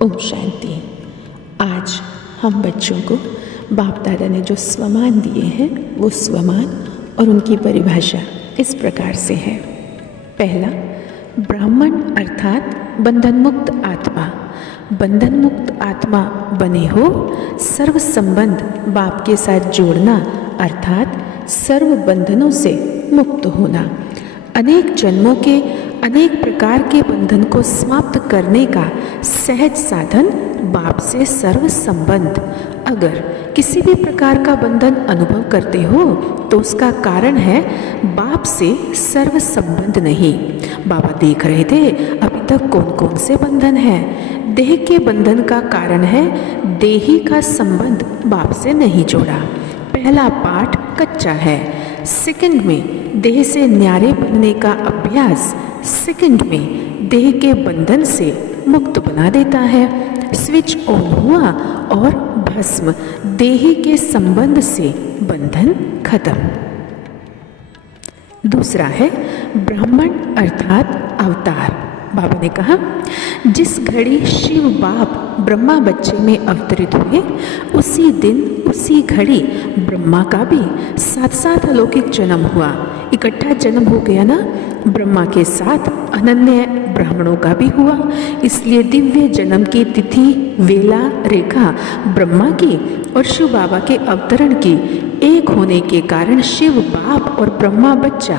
ओम शांति। आज हम बच्चों को बाप दादा ने जो स्वमान दिए हैं वो स्वमान और उनकी परिभाषा इस प्रकार से है। पहला, ब्राह्मण अर्थात बंधन मुक्त आत्मा। बंधन मुक्त आत्मा बने हो, सर्व संबंध बाप के साथ जोड़ना अर्थात सर्व बंधनों से मुक्त होना। अनेक जन्मों के अनेक प्रकार के बंधन को समाप्त करने का सहज साधन बाप से सर्व संबंध। अगर किसी भी प्रकार का बंधन अनुभव करते हो तो उसका कारण है बाप से सर्व संबंध नहीं। बाबा देख रहे थे अभी तक कौन कौन से बंधन हैं। देह के बंधन का कारण है देही का संबंध बाप से नहीं जोड़ा। पहला पाठ कच्चा है। सेकंड में देह से न्यारे बनने का अभ्यास सेकंड में देह के बंधन से मुक्त बना देता है। स्विच ऑन हुआ और भस्म, देही के संबंध से बंधन खत्म। दूसरा है ब्राह्मण अर्थात अवतार। बाबा ने कहा जिस घड़ी शिव बाप ब्रह्मा बच्चे में अवतरित हुए उसी दिन उसी घड़ी ब्रह्मा का भी साथ साथ अलौकिक जन्म हुआ। इकट्ठा जन्म हो गया ना। ब्रह्मा के साथ अनन्य ब्राह्मणों का भी हुआ। इसलिए दिव्य जन्म की तिथि वेला रेखा ब्रह्मा की और शिव बाबा के अवतरण की एक होने के कारण शिव बाप और ब्रह्मा बच्चा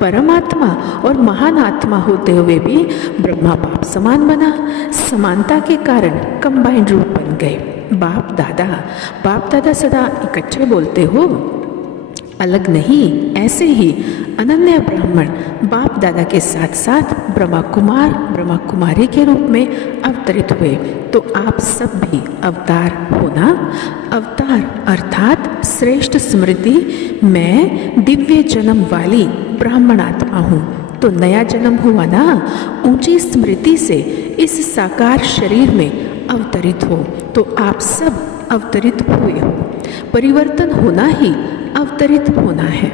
परमात्मा और महान आत्मा होते हुए भी ब्रह्मा बाप समान बना। समानता के कारण कंबाइंड रूप बन गए। बाप दादा सदा इकट्ठे बोलते हो, अलग नहीं। ऐसे ही अनन्य ब्राह्मण बाप दादा के साथ साथ ब्रह्मा कुमार ब्रह्मा कुमारी के रूप में अवतरित हुए। तो आप सब भी अवतार हो ना। अवतार अर्थात श्रेष्ठ स्मृति। मैं दिव्य जन्म वाली ब्राह्मण आत्मा हूँ। तो नया जन्म हुआ ना। ऊंची स्मृति से इस साकार शरीर में अवतरित हो। तो आप सब अवतरित हुए हो। परिवर्तन होना ही अवतरित होना है।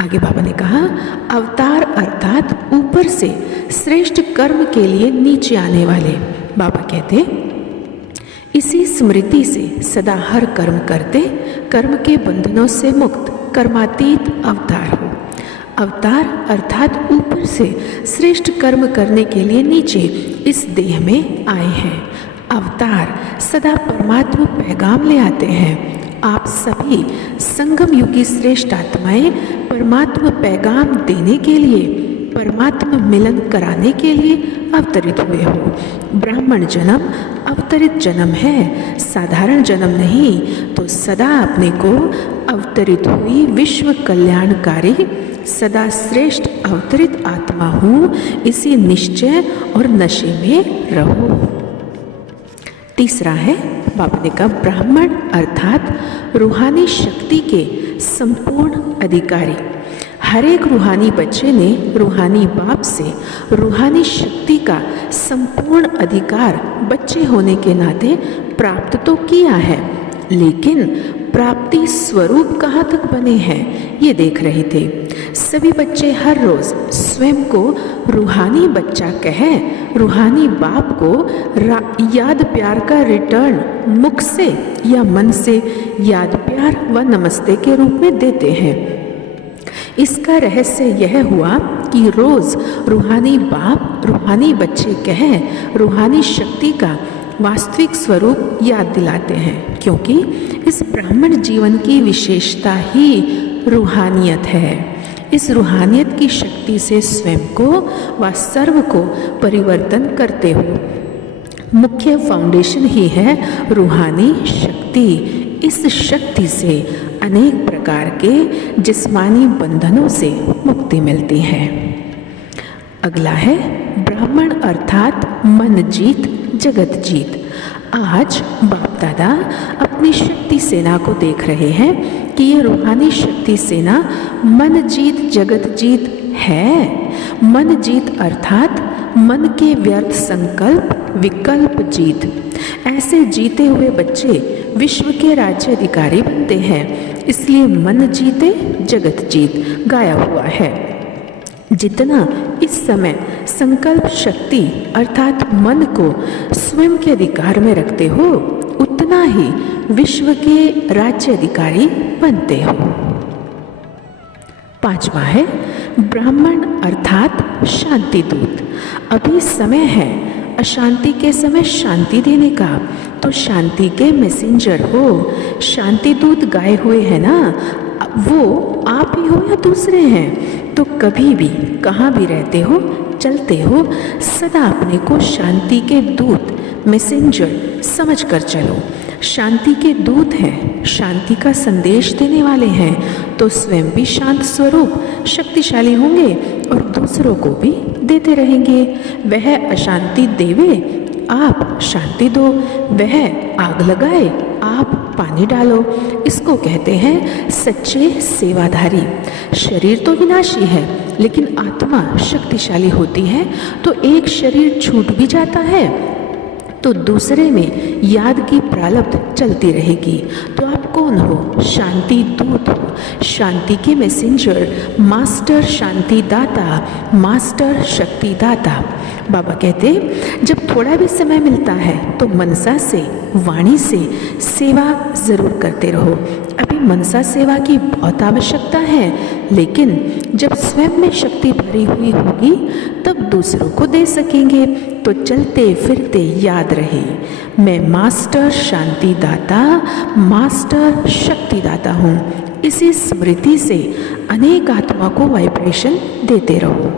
आगे बाबा ने कहा अवतार अर्थात ऊपर से श्रेष्ठ कर्म के लिए नीचे आने वाले। बाबा कहते इसी स्मृति से सदा हर कर्म करते कर्म के बंधनों से मुक्त कर्मातीत अवतार हो। अवतार अर्थात ऊपर से श्रेष्ठ कर्म करने के लिए नीचे इस देह में आए हैं। अवतार सदा परमात्मा पैगाम ले आते हैं। आप सभी संगम युगी श्रेष्ठ आत्माएं परमात्मा पैगाम देने के लिए परमात्मा मिलन कराने के लिए अवतरित हुए हो। ब्राह्मण जन्म अवतरित जन्म है, साधारण जन्म नहीं। तो सदा अपने को अवतरित हुई विश्व कल्याणकारी सदा श्रेष्ठ अवतरित आत्मा हूँ इसी निश्चय और नशे में रहो। तीसरा है बाबा ने कहा ब्राह्मण अर्थात रूहानी शक्ति के संपूर्ण अधिकारी। हर एक रूहानी बच्चे ने रूहानी बाप से रूहानी शक्ति का संपूर्ण अधिकार बच्चे होने के नाते प्राप्त तो किया है, लेकिन प्राप्ति स्वरूप कहाँ तक बने हैं ये देख रहे थे। सभी बच्चे हर रोज स्वयं को रूहानी बच्चा कहें, रूहानी बाप को याद प्यार का रिटर्न मुख से या मन से याद प्यार व नमस्ते के रूप में देते हैं। इसका रहस्य यह हुआ कि रोज रूहानी बाप रूहानी बच्चे कहें रूहानी शक्ति का वास्तविक स्वरूप याद दिलाते हैं, क्योंकि इस ब्राह्मण जीवन की विशेषता ही रूहानियत है। इस रूहानियत की शक्ति से स्वयं को व सर्व को परिवर्तन करते हो। मुख्य फाउंडेशन ही है रूहानी शक्ति। इस शक्ति से अनेक प्रकार के जिस्मानी बंधनों से मुक्ति मिलती है। अगला है ब्राह्मण अर्थात मन जीत जगत जीत। आज बाप दादा अपनी शक्ति सेना को देख रहे हैं कि ये रूहानी शक्ति सेना मन जीत जगत जीत है। मन जीत अर्थात मन के व्यर्थ संकल्प विकल्प जीत। ऐसे जीते हुए बच्चे विश्व के राज्य अधिकारी बनते हैं। इसलिए मन जीते जगत जीत गाया हुआ है। जितना इस समय संकल्प शक्ति अर्थात मन को स्वयं के अधिकार में रखते हो, उतना ही विश्व के राज्य अधिकारी बनते हो। 5वां है ब्राह्मण अर्थात शांति दूत। अभी समय है अशांति के समय शांति देने का, तो शांति के मैसेंजर हो। शांति दूत गाए हुए हैं ना, वो आप ही हो या दूसरे हैं। तो कभी भी कहाँ भी रहते हो, चलते हो, सदा अपने को शांति के दूत मैसेंजर समझ कर चलो। शांति के दूत हैं, शांति का संदेश देने वाले हैं, तो स्वयं भी शांत स्वरूप शक्तिशाली होंगे और दूसरों को भी देते रहेंगे। वह अशांति देवे, आप शांति दो। वह आग लगाए, आप पानी डालो। इसको कहते हैं सच्चे सेवाधारी। शरीर तो विनाशी है, लेकिन आत्मा शक्तिशाली होती है। तो एक शरीर छूट भी जाता है तो दूसरे में याद की प्रारब्ध चलती रहेगी। तो आप कौन हो? शांति दूत हो, शांति के मैसेंजर, मास्टर शांति दाता, मास्टर शक्ति दाता। बाबा कहते जब थोड़ा भी समय मिलता है तो मनसा से, वाणी से सेवा ज़रूर करते रहो। अभी मनसा सेवा की बहुत आवश्यकता है, लेकिन जब स्वयं में शक्ति भरी हुई होगी तब दूसरों को दे सकेंगे। तो चलते फिरते याद रहे, मैं मास्टर शांति दाता, मास्टर शक्ति दाता हूँ। इसी स्मृति से अनेक आत्मा को वाइब्रेशन देते रहो,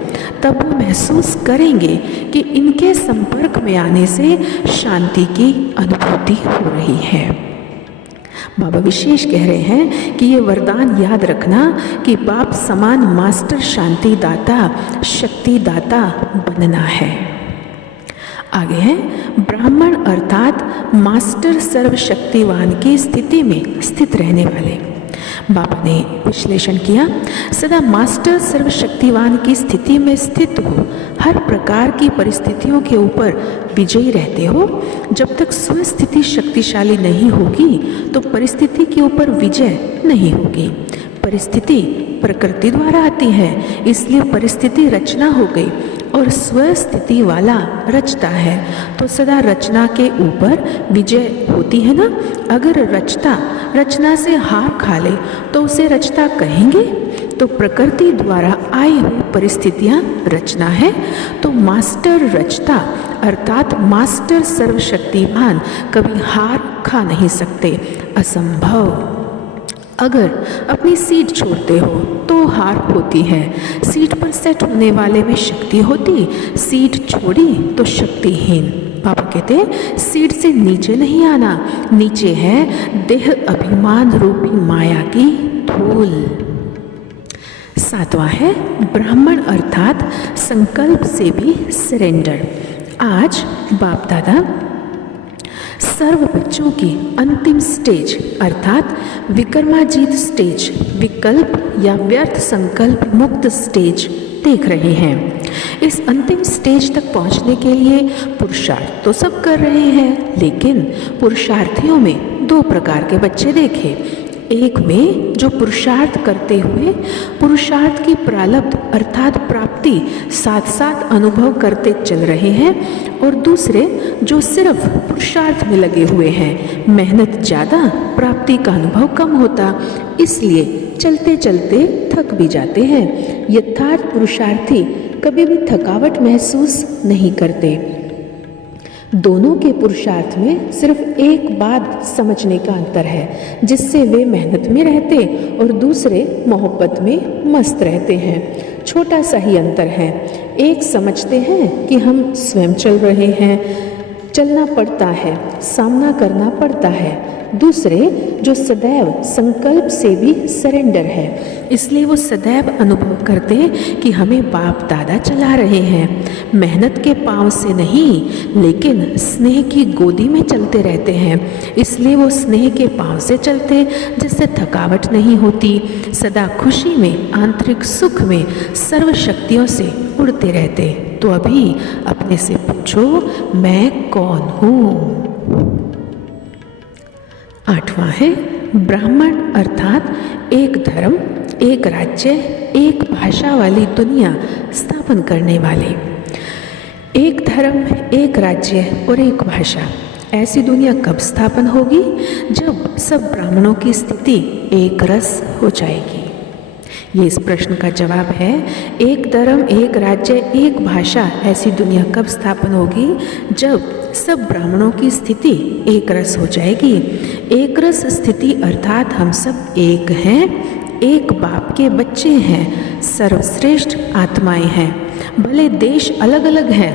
तब वो महसूस करेंगे कि इनके संपर्क में आने से शांति की अनुभूति हो रही है। बाबा विशेष कह रहे हैं कि ये वरदान याद रखना कि बाप समान मास्टर शांति दाता, शक्ति दाता बनना है। आगे है ब्राह्मण अर्थात मास्टर सर्वशक्तिवान की स्थिति में स्थित रहने वाले। बाबा ने विश्लेषण किया, सदा मास्टर सर्वशक्तिवान की स्थिति में स्थित हो, हर प्रकार की परिस्थितियों के ऊपर विजयी रहते हो। जब तक स्वस्थिति शक्तिशाली नहीं होगी तो परिस्थिति के ऊपर विजय नहीं होगी। परिस्थिति प्रकृति द्वारा आती है, इसलिए परिस्थिति रचना हो गई और स्वस्थिति वाला रचता है, तो सदा रचना के ऊपर विजय होती है ना। अगर रचना से हार खा ले तो उसे रचता कहेंगे? तो प्रकृति द्वारा आई हुई परिस्थितियाँ रचना है, तो मास्टर रचता अर्थात मास्टर सर्वशक्तिवान कभी हार खा नहीं सकते, असंभव। अगर अपनी सीट छोड़ते हो तो हार होती है, सीट पर सेट होने वाले में शक्ति होती, सीट छोड़ी तो शक्तिहीन। पापा कहते हैं सीट से नीचे नहीं आना, नीचे है देह अभिमान रूपी माया की धूल। 7वां है ब्राह्मण अर्थात संकल्प से भी सरेंडर। आज बाप दादा सर्व बच्चों की अंतिम स्टेज अर्थात विक्रमाजीत स्टेज, विकल्प या व्यर्थ संकल्प मुक्त स्टेज देख रहे हैं। इस अंतिम स्टेज तक पहुंचने के लिए पुरुषार्थ तो सब कर रहे हैं, लेकिन पुरुषार्थियों में 2 प्रकार के बच्चे देखे। एक में जो पुरुषार्थ करते हुए पुरुषार्थ की प्रारब्ध अर्थात प्राप्ति साथ साथ अनुभव करते चल रहे हैं, और दूसरे जो सिर्फ पुरुषार्थ में लगे हुए हैं, मेहनत ज़्यादा, प्राप्ति का अनुभव कम होता, इसलिए चलते चलते थक भी जाते हैं। यथार्थ पुरुषार्थी कभी भी थकावट महसूस नहीं करते। दोनों के पुरुषार्थ में सिर्फ एक बात समझने का अंतर है, जिससे वे मेहनत में रहते और दूसरे मोहब्बत में मस्त रहते हैं। छोटा सा ही अंतर है। एक समझते हैं कि हम स्वयं चल रहे हैं, चलना पड़ता है, सामना करना पड़ता है। दूसरे जो सदैव संकल्प से भी सरेंडर है, इसलिए वो सदैव अनुभव करते हैं कि हमें बाप दादा चला रहे हैं। मेहनत के पांव से नहीं, लेकिन स्नेह की गोदी में चलते रहते हैं, इसलिए वो स्नेह के पांव से चलते, जिससे थकावट नहीं होती। सदा खुशी में, आंतरिक सुख में, सर्व शक्तियों से उड़ते रहते। तो अभी अपने से पूछो, मैं कौन हूँ? 8वां है ब्राह्मण अर्थात एक धर्म एक राज्य, एक भाषा वाली दुनिया स्थापन करने वाले। एक धर्म, एक राज्य और एक भाषा, ऐसी दुनिया कब स्थापन होगी? जब सब ब्राह्मणों की स्थिति एक रस हो जाएगी। ये इस प्रश्न का जवाब है। एक धर्म, एक राज्य, एक भाषा, ऐसी दुनिया कब स्थापन होगी? जब सब ब्राह्मणों की स्थिति एक रस हो जाएगी। एक रस स्थिति अर्थात हम सब एक हैं, एक बाप के बच्चे हैं, सर्वश्रेष्ठ आत्माएं हैं। भले देश अलग अलग हैं,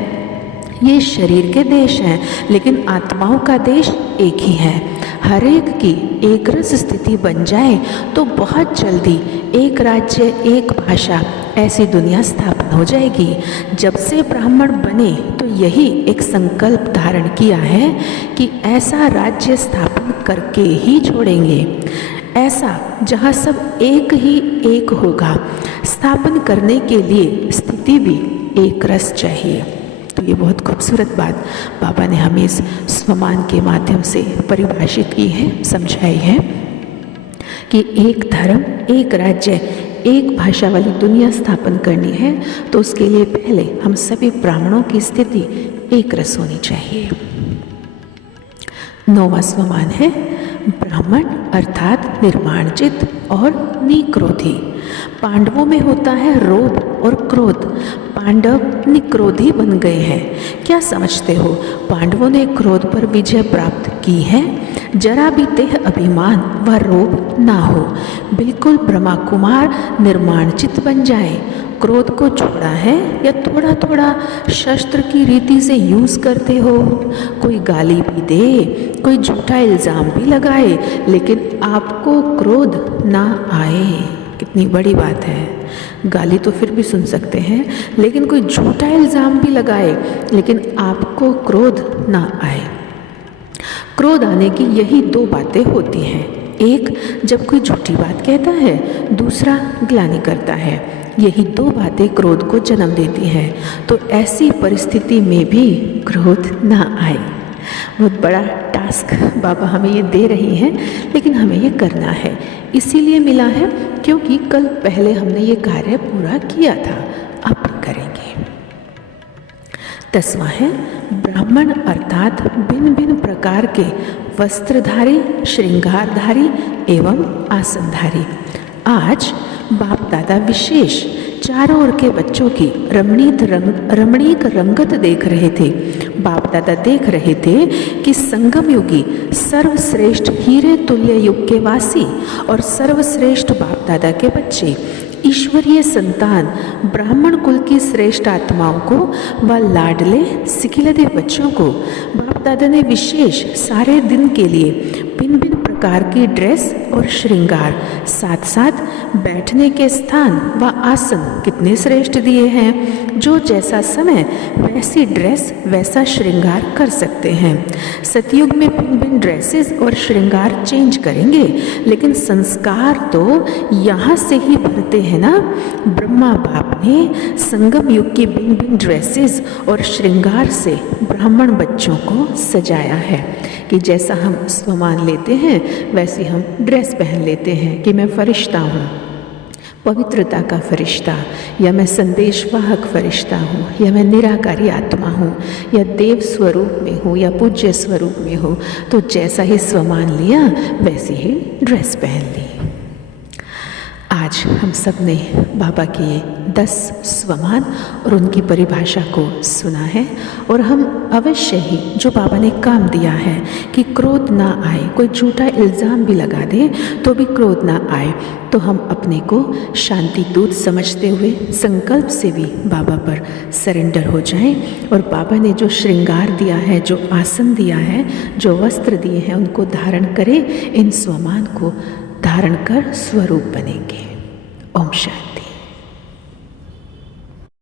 ये शरीर के देश हैं, लेकिन आत्माओं का देश एक ही है। हर एक की एक रस स्थिति बन जाए तो बहुत जल्दी एक राज्य, एक भाषा, ऐसी दुनिया स्थापन हो जाएगी। जब से ब्राह्मण बने तो यही एक संकल्प धारण किया है कि ऐसा राज्य स्थापन करके ही छोड़ेंगे, ऐसा जहाँ सब एक ही एक होगा। स्थापन करने के लिए स्थिति भी एक रस चाहिए। तो ये बहुत खूबसूरत बात बाबा ने हमें इस स्वमान के माध्यम से परिभाषित की है, समझाई है कि एक धर्म, एक राज्य, एक भाषा वाली दुनिया स्थापन करनी है तो उसके लिए पहले हम सभी ब्राह्मणों की स्थिति एक रस होनी चाहिए। 9वां स्वमान है ब्राह्मण अर्थात निर्माणजित और निक्रोधी। पांडवों में होता है रोध और क्रोध। पांडव निक्रोधी बन गए हैं। क्या समझते हो? पांडवों ने क्रोध पर विजय प्राप्त की है। जरा भी देह अभिमान व रोग ना हो, बिल्कुल ब्रह्मा कुमार निर्माणजित बन जाए। क्रोध को छोड़ा है या थोड़ा थोड़ा शस्त्र की रीति से यूज़ करते हो? कोई गाली भी दे, कोई झूठा इल्ज़ाम भी लगाए, लेकिन आपको क्रोध ना आए। कितनी बड़ी बात है। गाली तो फिर भी सुन सकते हैं, लेकिन कोई झूठा इल्ज़ाम भी लगाए लेकिन आपको क्रोध ना आए। क्रोध आने की यही 2 बातें होती हैं। एक, जब कोई झूठी बात कहता है, दूसरा ग्लानि करता है। यही 2 बातें क्रोध को जन्म देती हैं। तो ऐसी परिस्थिति में भी क्रोध ना आए। बहुत बड़ा टास्क बाबा हमें ये दे रही हैं, लेकिन हमें ये करना है। इसीलिए मिला है क्योंकि कल पहले हमने ये कार्य पूरा किया था, अब भी करेंगे। 10वां है ब्राह्मण अर्थात भिन्न भिन्न प्रकार के वस्त्रधारी, श्रृंगारधारी एवं आसनधारी। आज बाप दादा विशेष चारों ओर के बच्चों की रमणीक रंगत देख रहे थे। बाप दादा देख रहे थे कि संगम युगी सर्वश्रेष्ठ हीरे तुल्य युग के वासी और सर्वश्रेष्ठ बाप दादा के बच्चे, ईश्वरीय संतान, ब्राह्मण कुल की श्रेष्ठ आत्माओं को व लाडले सिखिलदे बच्चों को बाप दादा ने विशेष सारे दिन के लिए भिन्न भिन्न प्रकार की ड्रेस और श्रृंगार, साथ साथ बैठने के स्थान व आसन कितने श्रेष्ठ दिए हैं। जो जैसा समय वैसी ड्रेस वैसा श्रृंगार कर सकते हैं। सतयुग में भिन्न भिन्न ड्रेसेस और श्रृंगार चेंज करेंगे, लेकिन संस्कार तो यहाँ से ही भरते हैं ना। ब्रह्मा बाप ने संगम युग की भिन्न भिन्न ड्रेसेस और श्रृंगार से ब्राह्मण बच्चों को सजाया है कि जैसा हम स्वमान लेते हैं वैसी हम ड्रेस पहन लेते हैं कि मैं फरिश्ता हूँ, पवित्रता का फरिश्ता, या मैं संदेशवाहक फरिश्ता हूँ, या मैं निराकारी आत्मा हूँ, या देव स्वरूप में हूँ, या पूज्य स्वरूप में हूँ। तो जैसा ही स्वमान लिया वैसी ही ड्रेस पहन ली। आज हम सब ने बाबा के 10 स्वमान और उनकी परिभाषा को सुना है, और हम अवश्य ही जो बाबा ने काम दिया है कि क्रोध ना आए, कोई झूठा इल्ज़ाम भी लगा दे तो भी क्रोध ना आए, तो हम अपने को शांति दूत समझते हुए संकल्प से भी बाबा पर सरेंडर हो जाएं, और बाबा ने जो श्रृंगार दिया है, जो आसन दिया है, जो वस्त्र दिए हैं, उनको धारण करें। इन स्वमान को धारण कर स्वरूप बनेंगे। ओम शांति।